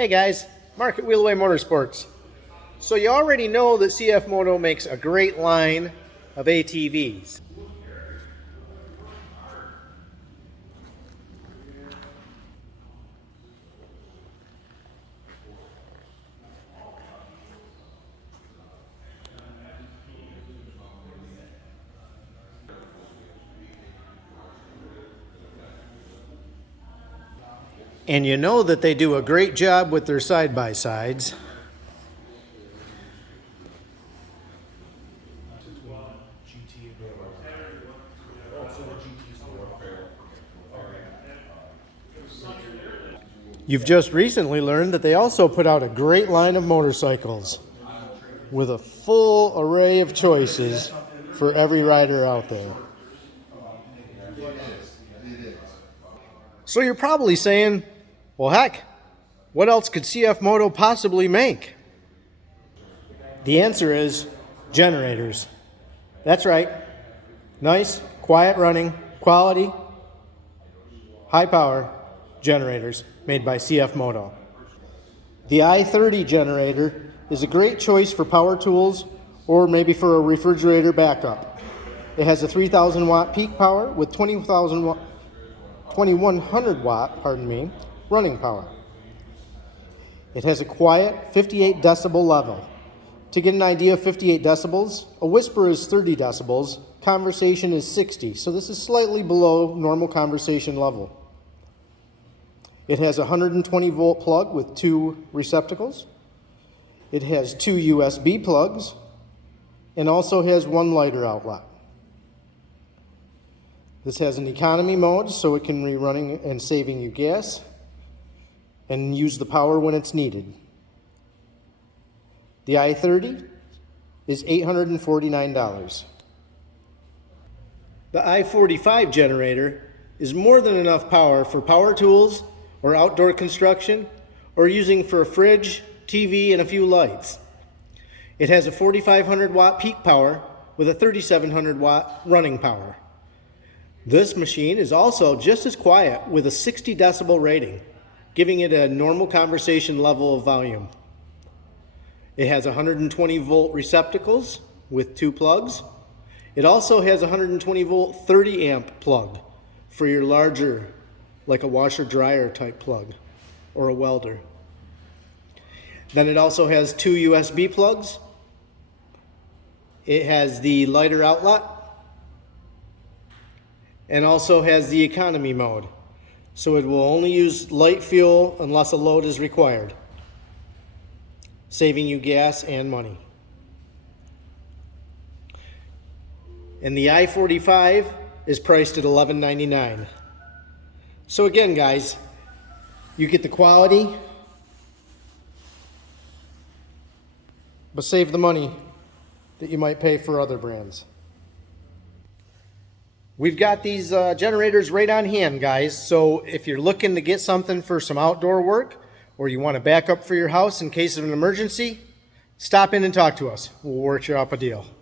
Hey guys, Mark at Wheelaway Motorsports. So you already know that CFMoto makes a great line of ATVs. And you know that they do a great job with their side-by-sides. You've just recently learned that they also put out a great line of motorcycles with a full array of choices for every rider out there. So you're probably saying, well heck, what else could CFMoto possibly make? The answer is generators. That's right. Nice, quiet running, quality, high power generators made by CFMoto. The i30 generator is a great choice for power tools or maybe for a refrigerator backup. It has a 3,000 watt peak power with 2100 watt, running power. It has a quiet 58 decibel level. To get an idea of 58 decibels, a whisper is 30 decibels, conversation is 60, so this is slightly below normal conversation level. It has a 120 volt plug with 2 receptacles. It has 2 USB plugs and also has 1 lighter outlet. This has an economy mode so it can be running and saving you gas and use the power when it's needed. The i30 is $849. The i45 generator is more than enough power for power tools or outdoor construction or using for a fridge, TV, and a few lights. It has a 4,500 watt peak power with a 3,700 watt running power. This machine is also just as quiet with a 60 decibel rating, giving it a normal conversation level of volume. It has 120 volt receptacles with 2 plugs. It also has a 120 volt 30 amp plug for your larger, like a washer dryer type plug or a welder. Then it also has 2 USB plugs. It has the lighter outlet and also has the economy mode. So it will only use light fuel unless a load is required, saving you gas and money. And the i45 is priced at $11.99. So again, guys, you get the quality, but save the money that you might pay for other brands. We've got these generators right on hand, guys, so if you're looking to get something for some outdoor work or you want a backup for your house in case of an emergency, stop in and talk to us. We'll work you up a deal.